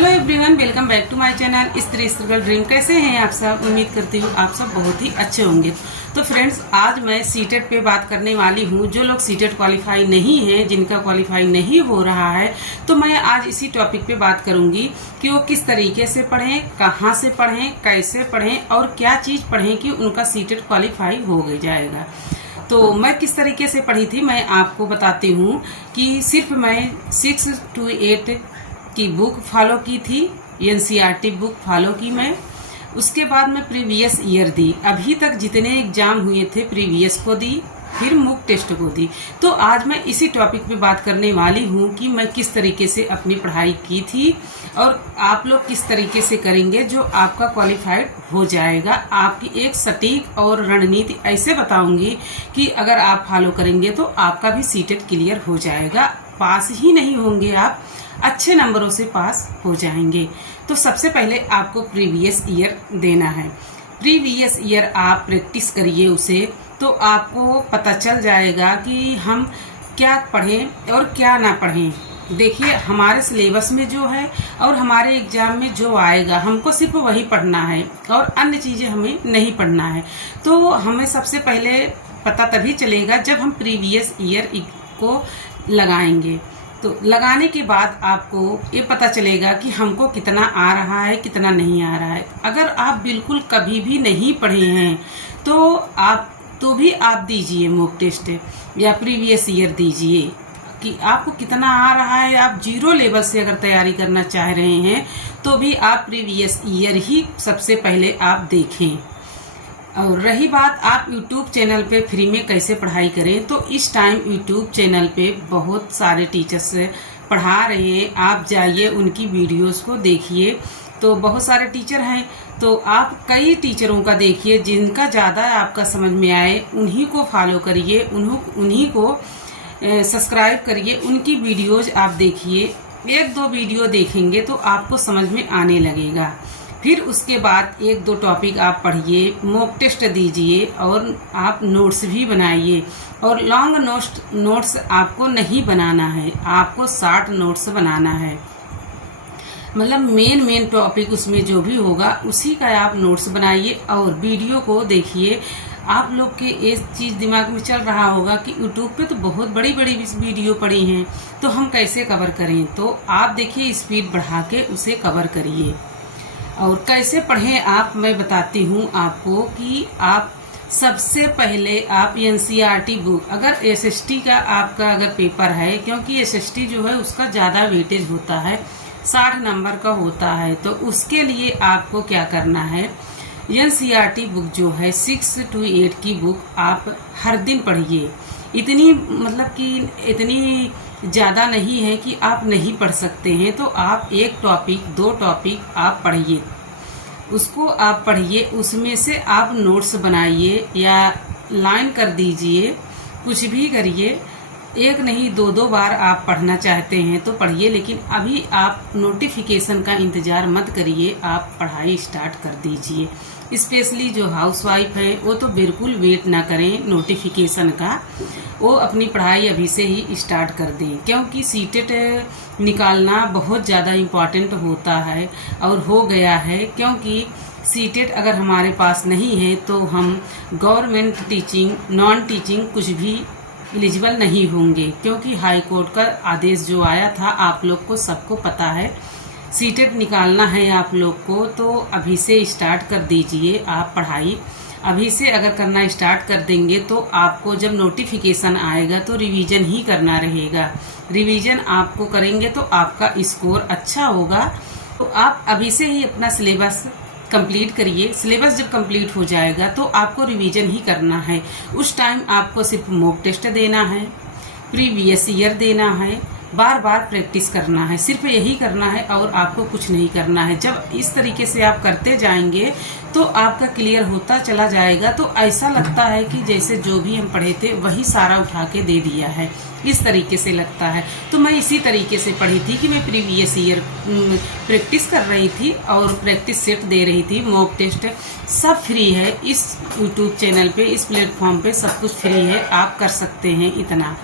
Hello everyone, welcome back to my channel स्त्री struggle dream. कैसे हैं आप सब? उम्मीद करती हूँ आप सब बहुत ही अच्छे होंगे। तो फ्रेंड्स, आज मैं सीटेट पे बात करने वाली हूँ। जो लोग सीटेट क्वालिफाई नहीं हैं, जिनका क्वालिफाई नहीं हो रहा है, तो मैं आज इसी टॉपिक पे बात करूंगी कि वो किस तरीके से पढ़ें, कहाँ से पढ़ें, कैसे पढ़ें और क्या चीज पढ़ें कि उनका सीटेट क्वालिफाई हो जाएगा। तो मैं किस तरीके से पढ़ी थी मैं आपको बताती हूँ कि सिर्फ मैं 6 to 8 की बुक फॉलो की थी, एनसीईआरटी बुक फॉलो की मैं। उसके बाद मैं प्रीवियस ईयर दी, अभी तक जितने एग्जाम हुए थे प्रीवियस को दी, फिर मुक टेस्ट को दी। तो आज मैं इसी टॉपिक पे बात करने वाली हूँ कि मैं किस तरीके से अपनी पढ़ाई की थी और आप लोग किस तरीके से करेंगे जो आपका क्वालिफाइड हो जाएगा। आपकी एक सटीक और रणनीति ऐसे बताऊंगी कि अगर आप फॉलो करेंगे तो आपका भी सीटेट क्लियर हो जाएगा। पास ही नहीं होंगे आप, अच्छे नंबरों से पास हो जाएंगे। तो सबसे पहले आपको प्रीवियस ईयर देना है। प्रीवियस ईयर आप प्रैक्टिस करिए उसे, तो आपको पता चल जाएगा कि हम क्या पढ़ें और क्या ना पढ़ें। देखिए, हमारे सिलेबस में जो है और हमारे एग्जाम में जो आएगा, हमको सिर्फ वही पढ़ना है और अन्य चीजें हमें नहीं पढ़ना है। तो हमें सबसे पहले पता तभी चलेगा जब हम प्रीवियस ईयर को लगाएंगे। तो लगाने के बाद आपको ये पता चलेगा कि हमको कितना आ रहा है, कितना नहीं आ रहा है। अगर आप बिल्कुल कभी भी नहीं पढ़े हैं तो भी आप दीजिए मॉक टेस्ट या प्रीवियस ईयर दीजिए कि आपको कितना आ रहा है। आप जीरो लेवल से अगर तैयारी करना चाह रहे हैं तो भी आप प्रीवियस ईयर ही सबसे पहले आप देखें। और रही बात आप YouTube चैनल पे फ्री में कैसे पढ़ाई करें, तो इस टाइम YouTube चैनल पे बहुत सारे टीचर्स पढ़ा रहे हैं। आप जाइए उनकी वीडियोस को देखिए। तो बहुत सारे टीचर हैं, तो आप कई टीचरों का देखिए, जिनका ज़्यादा आपका समझ में आए उन्हीं को फॉलो करिए, उन्हीं को सब्सक्राइब करिए। उनकी वीडियोज आप देखिए, 1-2 वीडियो देखेंगे तो आपको समझ में आने लगेगा। फिर उसके बाद 1-2 टॉपिक आप पढ़िए, मॉक टेस्ट दीजिए और आप नोट्स भी बनाइए। और लॉन्ग नोट्स आपको नहीं बनाना है, आपको शॉर्ट नोट्स बनाना है। मतलब मेन टॉपिक उसमें जो भी होगा उसी का आप नोट्स बनाइए और वीडियो को देखिए। आप लोग के एक चीज दिमाग में चल रहा होगा कि यूट्यूब पे तो बहुत बड़ी वीडियो पड़ी हैं, तो हम कैसे कवर करें। तो आप देखिए, स्पीड बढ़ा के उसे कवर करिए। और कैसे पढ़ें आप मैं बताती हूँ आपको कि आप सबसे पहले आप एनसीईआरटी बुक, अगर एसएसटी का आपका अगर पेपर है, क्योंकि एसएसटी जो है उसका ज़्यादा वेटेज होता है, 60 नंबर का होता है, तो उसके लिए आपको क्या करना है, एनसीईआरटी बुक जो है 6 to 8 की बुक आप हर दिन पढ़िए। इतनी मतलब कि इतनी ज़्यादा नहीं है कि आप नहीं पढ़ सकते हैं, तो आप 1 टॉपिक 2 टॉपिक आप पढ़िए, उसको आप पढ़िए। उसमें से आप नोट्स बनाइए या लाइन कर दीजिए, कुछ भी करिए। 1 नहीं 2-2 बार आप पढ़ना चाहते हैं तो पढ़िए, लेकिन अभी आप नोटिफिकेशन का इंतज़ार मत करिए, आप पढ़ाई स्टार्ट कर दीजिए। स्पेशली जो हाउसवाइफ है वो तो बिल्कुल वेट ना करें नोटिफिकेशन का, वो अपनी पढ़ाई अभी से ही स्टार्ट कर दें, क्योंकि सीटेट निकालना बहुत ज़्यादा इम्पॉर्टेंट होता है और हो गया है। क्योंकि सीटेट अगर हमारे पास नहीं है तो हम गवर्नमेंट टीचिंग, नॉन टीचिंग कुछ भी एलिजिबल नहीं होंगे, क्योंकि हाई कोर्ट का आदेश जो आया था आप लोग को सबको पता है। सीटेट निकालना है आप लोग को, तो अभी से स्टार्ट कर दीजिए आप पढ़ाई। अभी से अगर करना स्टार्ट कर देंगे तो आपको जब नोटिफिकेशन आएगा तो रिवीजन ही करना रहेगा। रिवीजन आपको करेंगे तो आपका स्कोर अच्छा होगा। तो आप अभी से ही अपना सिलेबस कंप्लीट करिए। सिलेबस जब कंप्लीट हो जाएगा तो आपको रिवीजन ही करना है। उस टाइम आपको सिर्फ मॉक टेस्ट देना है, प्रीवियस ईयर देना है, बार बार प्रैक्टिस करना है, सिर्फ यही करना है और आपको कुछ नहीं करना है। जब इस तरीके से आप करते जाएंगे तो आपका क्लियर होता चला जाएगा। तो ऐसा लगता है कि जैसे जो भी हम पढ़े थे वही सारा उठा के दे दिया है, इस तरीके से लगता है। तो मैं इसी तरीके से पढ़ी थी कि मैं प्रीवियस ईयर प्रैक्टिस कर रही थी और प्रैक्टिस सेट दे रही थी। मॉक टेस्ट सब फ्री है इस यूट्यूब चैनल पे, इस प्लेटफॉर्म पे सब कुछ फ्री है, आप कर सकते हैं इतना।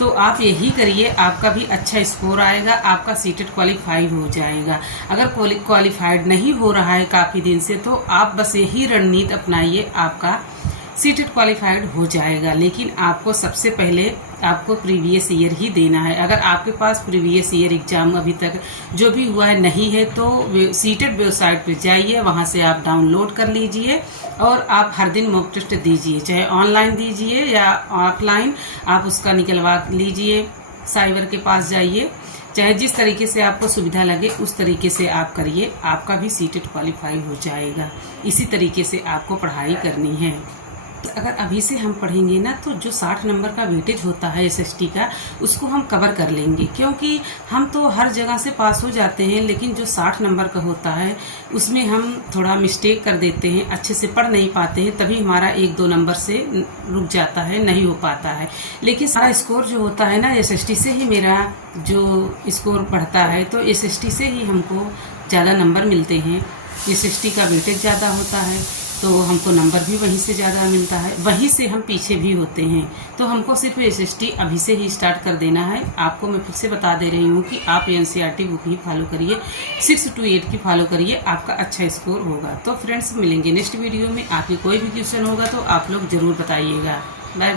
तो आप यही करिए, आपका भी अच्छा स्कोर आएगा, आपका सीटेट क्वालिफाइड हो जाएगा। अगर क्वालिफाइड नहीं हो रहा है काफ़ी दिन से, तो आप बस यही रणनीति अपनाइए, आपका सीटेट क्वालिफाइड हो जाएगा। लेकिन आपको सबसे पहले आपको प्रीवियस ईयर ही देना है। अगर आपके पास प्रीवियस ईयर एग्जाम अभी तक जो भी हुआ है नहीं है, तो सीटेट वेबसाइट पे जाइए, वहां से आप डाउनलोड कर लीजिए और आप हर दिन मॉक टेस्ट दीजिए, चाहे ऑनलाइन दीजिए या ऑफलाइन, आप उसका निकलवा लीजिए, साइबर के पास जाइए, चाहे जिस तरीके से आपको सुविधा लगे उस तरीके से आप करिए, आपका भी सीटेट क्वालिफाई हो जाएगा। इसी तरीके से आपको पढ़ाई करनी है। अगर अभी से हम पढ़ेंगे ना, तो जो 60 नंबर का वेटेज होता है एसएसटी का, उसको हम कवर कर लेंगे, क्योंकि हम तो हर जगह से पास हो जाते हैं, लेकिन जो 60 नंबर का होता है उसमें हम थोड़ा मिस्टेक कर देते हैं, अच्छे से पढ़ नहीं पाते हैं, तभी हमारा 1-2 नंबर से रुक जाता है, नहीं हो पाता है। लेकिन सारा स्कोर जो होता है ना, एसएसटी से ही मेरा जो स्कोर बढ़ता है, तो एसएसटी से ही हमको ज़्यादा नंबर मिलते हैं। एसएसटी का वेटेज ज़्यादा होता है तो हमको नंबर भी वहीं से ज़्यादा मिलता है, वहीं से हम पीछे भी होते हैं। तो हमको सिर्फ एसएसटी अभी से ही स्टार्ट कर देना है। आपको मैं फिर से बता दे रही हूँ कि आप एनसीईआरटी बुक ही फॉलो करिए, 6 to 8 की फॉलो करिए, आपका अच्छा स्कोर होगा। तो फ्रेंड्स, मिलेंगे नेक्स्ट वीडियो में। आपकी कोई भी क्वेश्चन होगा तो आप लोग ज़रूर बताइएगा। बाय।